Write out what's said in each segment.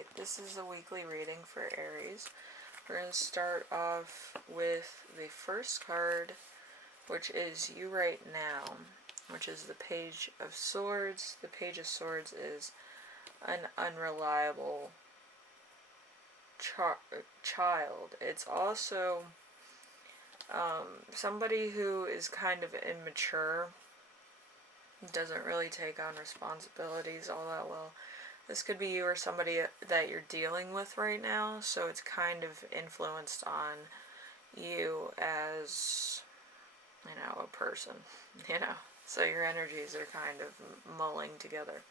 Alright, this is a weekly reading for Aries. We're going to start off with the first card, which is You Right Now, which is the Page of Swords. The Page of Swords is an unreliable child. It's also somebody who is kind of immature, doesn't really take on responsibilities all that well. This could be you or somebody that you're dealing with right now, so it's kind of influenced on you as, a person, So your energies are kind of mulling together.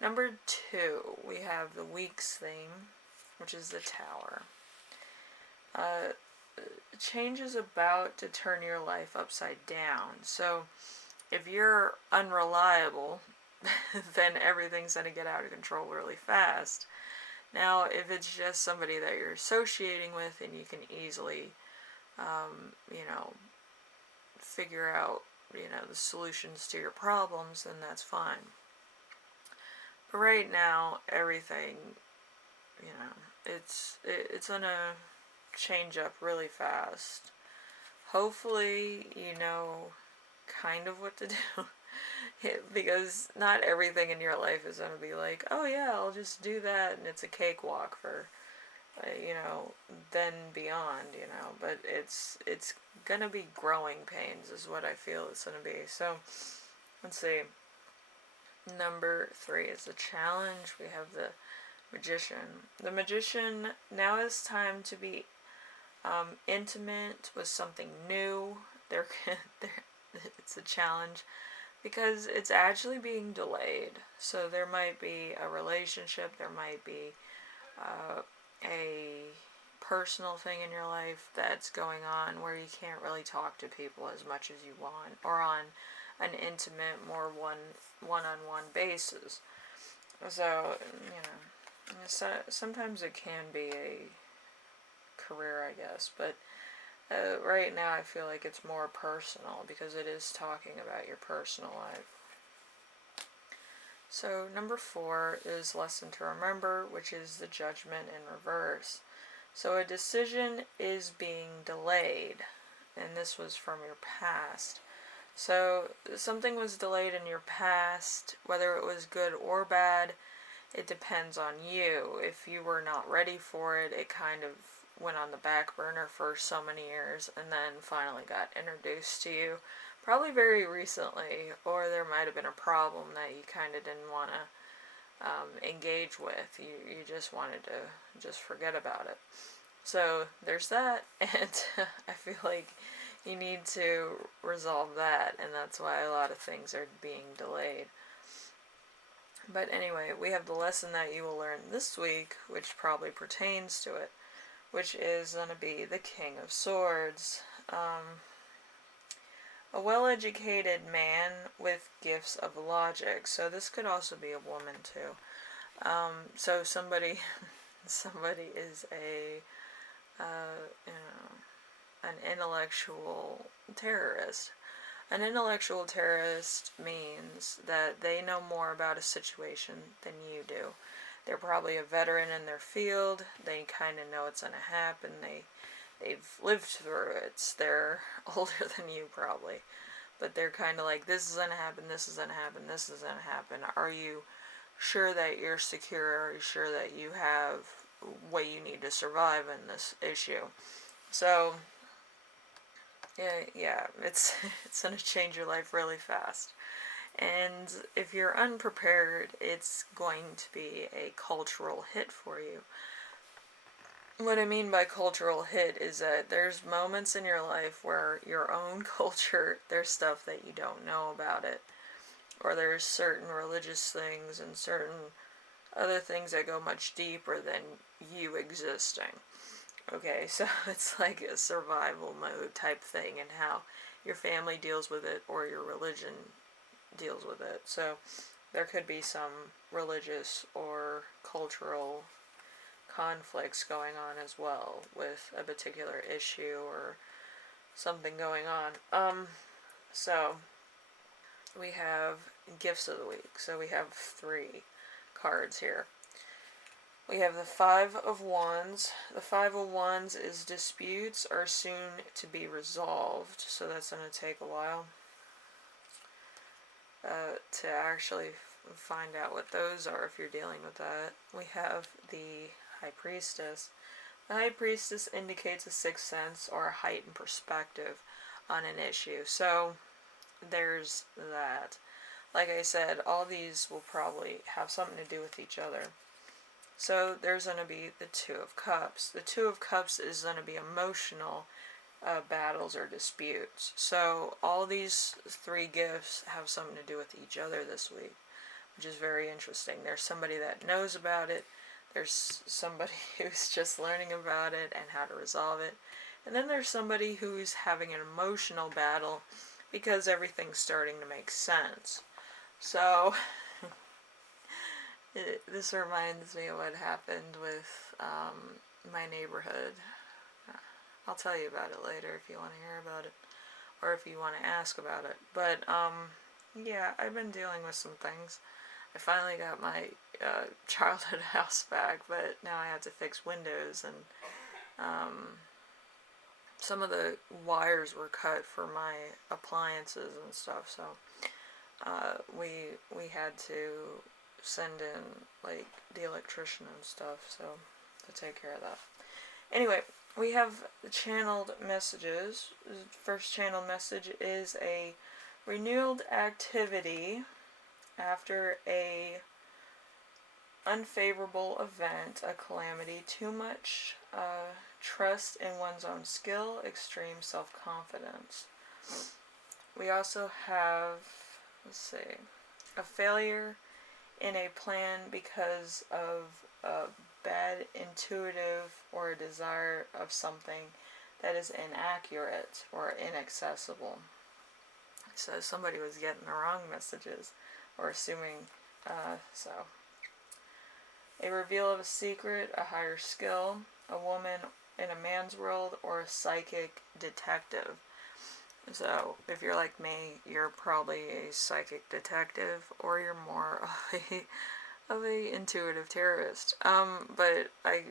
Number 2, we have the week's theme, which is the Tower. Change is about to turn your life upside down. So if you're unreliable, then everything's going to get out of control really fast. Now, if it's just somebody that you're associating with and you can easily, figure out, the solutions to your problems, then that's fine. But right now, everything, it's going to change up really fast. Hopefully, you know kind of what to do. Because not everything in your life is going to be like, oh yeah, I'll just do that and it's a cakewalk for, then beyond, but it's going to be growing pains is what I feel it's going to be. So, let's see. Number 3 is the challenge. We have the Magician. The Magician, now is time to be intimate with something new. It's a challenge because it's actually being delayed. So there might be a relationship, there might be a personal thing in your life that's going on where you can't really talk to people as much as you want, or on an intimate, more one-on-one basis. So, sometimes it can be a career, I guess, but right now I feel like it's more personal because it is talking about your personal life. So number 4 is Lesson to Remember, which is the Judgment in reverse. So a decision is being delayed, and this was from your past. So something was delayed in your past, whether it was good or bad, it depends on you. If you were not ready for it, it kind of went on the back burner for so many years and then finally got introduced to you probably very recently, or there might have been a problem that you kind of didn't want to engage with. You just wanted to just forget about it. So there's that, and I feel like you need to resolve that, and that's why a lot of things are being delayed. But anyway, we have the lesson that you will learn this week, which probably pertains to it, which is going to be the King of Swords. A well-educated man with gifts of logic. So this could also be a woman too. So somebody is an intellectual terrorist. An intellectual terrorist means that they know more about a situation than you do. They're probably a veteran in their field. They kind of know it's going to happen. They've lived through it. They're older than you probably. But they're kind of like, this is going to happen, this is going to happen, this is going to happen. Are you sure that you're secure? Are you sure that you have what you need to survive in this issue? So, yeah, it's going to change your life really fast. And if you're unprepared, it's going to be a cultural hit for you. What I mean by cultural hit is that there's moments in your life where your own culture, there's stuff that you don't know about it. Or there's certain religious things and certain other things that go much deeper than you existing. Okay, so it's like a survival mode type thing, and how your family deals with it or your religion deals with it. So there could be some religious or cultural conflicts going on as well with a particular issue or something going on. So we have gifts of the week. So we have 3 cards here. We have the Five of Wands. The Five of Wands is disputes are soon to be resolved, so that's going to take a while to actually find out what those are if you're dealing with that. We have the High Priestess. The High Priestess indicates a sixth sense or a heightened perspective on an issue. So there's that. Like I said, all these will probably have something to do with each other. So there's going to be the Two of Cups. The Two of Cups is going to be emotional battles or disputes. So all these three gifts have something to do with each other this week, which is very interesting. There's somebody that knows about it. There's somebody who's just learning about it and how to resolve it. And then there's somebody who's having an emotional battle because everything's starting to make sense. So this reminds me of what happened with my neighborhood. I'll tell you about it later if you want to hear about it, or if you want to ask about it. But yeah, I've been dealing with some things. I finally got my childhood house back, but now I have to fix windows, and some of the wires were cut for my appliances and stuff, so we had to send in like the electrician and stuff, so to take care of that. Anyway, we have channeled messages. The first channeled message is a renewed activity after a unfavorable event, a calamity, too much trust in one's own skill, extreme self-confidence. We also have, let's see, a failure in a plan because of a bad intuitive or a desire of something that is inaccurate or inaccessible. So somebody was getting the wrong messages or assuming so. A reveal of a secret, a higher skill, a woman in a man's world, or a psychic detective. So if you're like me, you're probably a psychic detective, or you're more of a intuitive terrorist. But I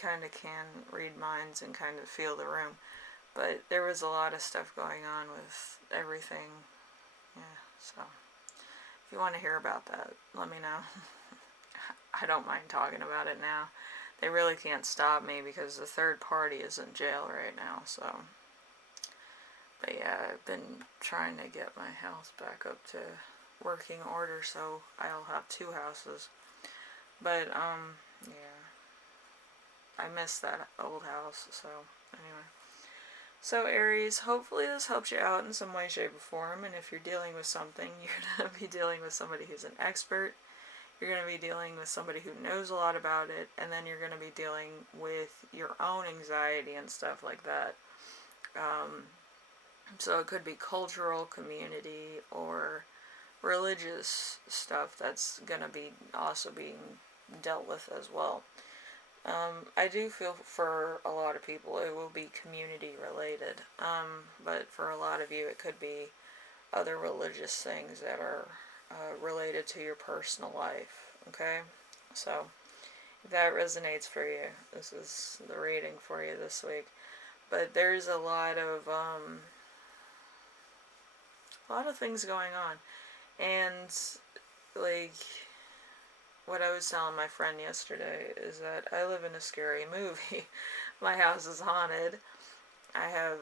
kind of can read minds and kind of feel the room. But there was a lot of stuff going on with everything. Yeah, so if you want to hear about that, let me know. I don't mind talking about it now. They really can't stop me because the third party is in jail right now, so. But yeah, I've been trying to get my house back up to working order, so I'll have two houses. But, yeah. I miss that old house, so, anyway. So, Aries, hopefully this helps you out in some way, shape, or form, and if you're dealing with something, you're going to be dealing with somebody who's an expert. You're going to be dealing with somebody who knows a lot about it, and then you're going to be dealing with your own anxiety and stuff like that. So it could be cultural, community, or religious stuff that's going to be also being dealt with as well. I do feel for a lot of people it will be community related, but for a lot of you it could be other religious things that are related to your personal life, okay? So if that resonates for you, this is the reading for you this week. But there's a lot of things going on, and like what I was telling my friend yesterday is that I live in a scary movie. My house is haunted. I have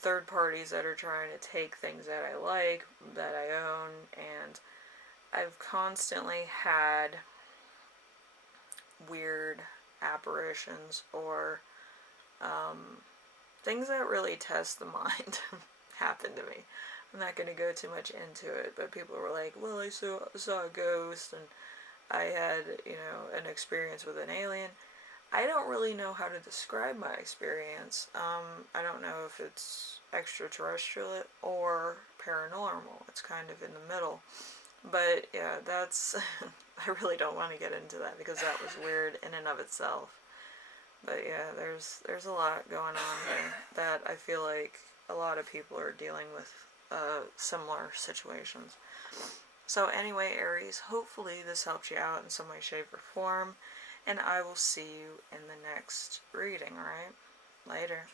third parties that are trying to take things that I like, that I own, and I've constantly had weird apparitions or things that really test the mind happen to me. I'm not going to go too much into it, but people were like, well, I saw a ghost, and I had, an experience with an alien. I don't really know how to describe my experience. I don't know if it's extraterrestrial or paranormal. It's kind of in the middle. But yeah, that's, I really don't want to get into that because that was weird in and of itself. But yeah, there's a lot going on here that I feel like a lot of people are dealing with similar situations. So anyway, Aries, hopefully this helps you out in some way, shape, or form. and I will see you in the next reading, alright? Later.